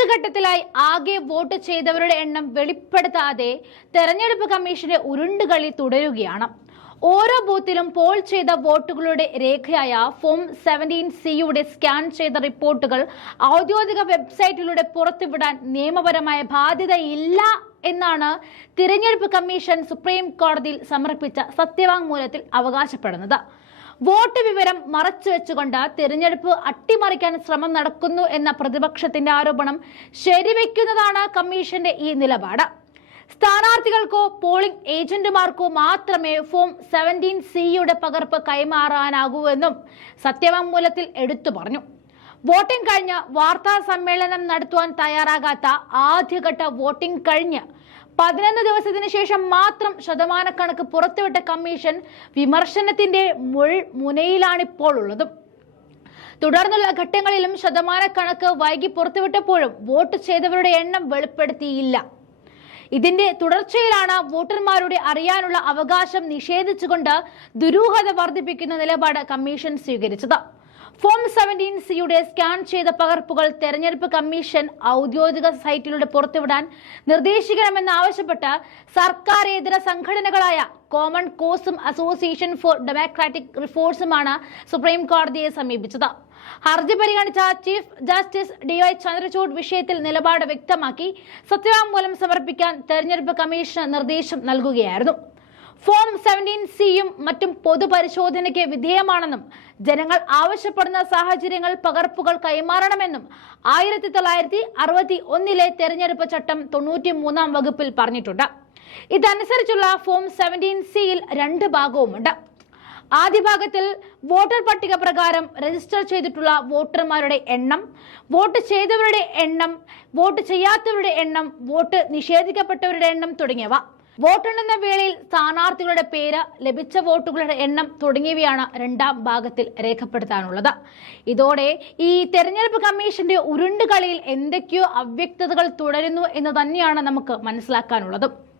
5 ഘട്ടത്തിലായി ആകെ വോട്ട് ചെയ്തവരുടെ എണ്ണം വെളിപ്പെടുത്താതെ തെരഞ്ഞെടുപ്പ് കമ്മീഷന്റെ ഉരുണ്ടുകളി തുടരുകയാണ്. ഓരോ ബൂത്തിലും പോൾ ചെയ്ത വോട്ടുകളുടെ രേഖയായ ഫോം 17C സ്കാൻ ചെയ്ത റിപ്പോർട്ടുകൾ ഔദ്യോഗിക വെബ്സൈറ്റിലൂടെ പുറത്തുവിടാൻ നിയമപരമായ ബാധ്യതയില്ല എന്നാണ് തിരഞ്ഞെടുപ്പ് കമ്മീഷൻ സുപ്രീം കോടതിയിൽ സമർപ്പിച്ച സത്യവാങ്മൂലത്തിൽ അവകാശപ്പെടുന്നത്. വോട്ട് വിവരം മറച്ചുവെച്ചുകൊണ്ട് തിരഞ്ഞെടുപ്പ് അട്ടിമറിക്കാൻ ശ്രമം നടക്കുന്നു എന്ന പ്രതിപക്ഷത്തിന്റെ ആരോപണം ശരിവെക്കുന്നതാണ് കമ്മീഷന്റെ ഈ നിലപാട്. സ്ഥാനാർത്ഥികൾക്കോ പോളിംഗ് ഏജന്റുമാർക്കോ മാത്രമേ ഫോം 17C പകർപ്പ് കൈമാറാനാകൂ എന്നും സത്യവാങ്മൂലത്തിൽ എടുത്തു പറഞ്ഞു. വോട്ടിംഗ് കഴിഞ്ഞ് വാർത്താ സമ്മേളനം നടത്തുവാൻ തയ്യാറാകാത്ത ആദ്യഘട്ട വോട്ടിംഗ് കഴിഞ്ഞ് 11 ദിവസത്തിന് ശേഷം മാത്രം ശതമാനക്കണക്ക് പുറത്തുവിട്ട കമ്മീഷൻ വിമർശനത്തിന്റെ മുൾമുനയിലാണിപ്പോൾ ഉള്ളത്. തുടർന്നുള്ള ഘട്ടങ്ങളിലും ശതമാനക്കണക്ക് വൈകി പുറത്തുവിട്ടപ്പോഴും വോട്ട് ചെയ്തവരുടെ എണ്ണം വെളിപ്പെടുത്തിയില്ല. ഇതിന്റെ തുടർച്ചയിലാണ് വോട്ടർമാരുടെ അറിയാനുള്ള അവകാശം നിഷേധിച്ചുകൊണ്ട് ദുരൂഹത വർദ്ധിപ്പിക്കുന്ന നിലപാട് കമ്മീഷൻ സ്വീകരിച്ചത്. ഫോം 17C സ്കാൻ ചെയ്ത പകർപ്പുകൾ തെരഞ്ഞെടുപ്പ് കമ്മീഷൻ ഔദ്യോഗിക സൈറ്റിലൂടെ പുറത്തുവിടാൻ നിർദ്ദേശിക്കണമെന്നാവശ്യപ്പെട്ട് സർക്കാരേതര സംഘടനകളായ കോമൺ കോസും അസോസിയേഷൻ ഫോർ ഡെമോക്രാറ്റിക് റിഫോഴ്സുമാണ് സുപ്രീം കോടതിയെ സമീപിച്ചത്. ഹർജി പരിഗണിച്ച ചീഫ് ജസ്റ്റിസ് DY ചന്ദ്രചൂഡ് വിഷയത്തിൽ നിലപാട് വ്യക്തമാക്കി സത്യവാങ്മൂലം സമർപ്പിക്കാൻ തെരഞ്ഞെടുപ്പ് കമ്മീഷന് നിർദ്ദേശം നൽകുകയായിരുന്നു. ഫോം 17C മറ്റും പൊതുപരിശോധനയ്ക്ക് വിധേയമാണെന്നും ജനങ്ങൾ ആവശ്യപ്പെടുന്ന സാഹചര്യങ്ങൾ പകർപ്പുകൾ കൈമാറണമെന്നും 1961 തെരഞ്ഞെടുപ്പ് ചട്ടം 93 വകുപ്പിൽ പറഞ്ഞിട്ടുണ്ട്. ഇതനുസരിച്ചുള്ള ഫോം 17C 2 ഭാഗവുമുണ്ട്. ആദ്യ ഭാഗത്തിൽ വോട്ടർ പട്ടിക പ്രകാരം രജിസ്റ്റർ ചെയ്തിട്ടുള്ള വോട്ടർമാരുടെ എണ്ണം, വോട്ട് ചെയ്തവരുടെ എണ്ണം, വോട്ട് ചെയ്യാത്തവരുടെ എണ്ണം, വോട്ട് നിഷേധിക്കപ്പെട്ടവരുടെ എണ്ണം തുടങ്ങിയവ, വോട്ടെണ്ണുന്ന വേളയിൽ സ്ഥാനാർത്ഥികളുടെ പേര്, ലഭിച്ച വോട്ടുകളുടെ എണ്ണം തുടങ്ങിയവയാണ് രണ്ടാം ഭാഗത്തിൽ രേഖപ്പെടുത്താനുള്ളത്. ഇതോടെ ഈ തെരഞ്ഞെടുപ്പ് കമ്മീഷന്റെ ഉരുണ്ടുകളിയിൽ എന്തൊക്കെയോ അവ്യക്തതകൾ തുടരുന്നു എന്ന് തന്നെയാണ് നമുക്ക് മനസ്സിലാക്കാനുള്ളത്.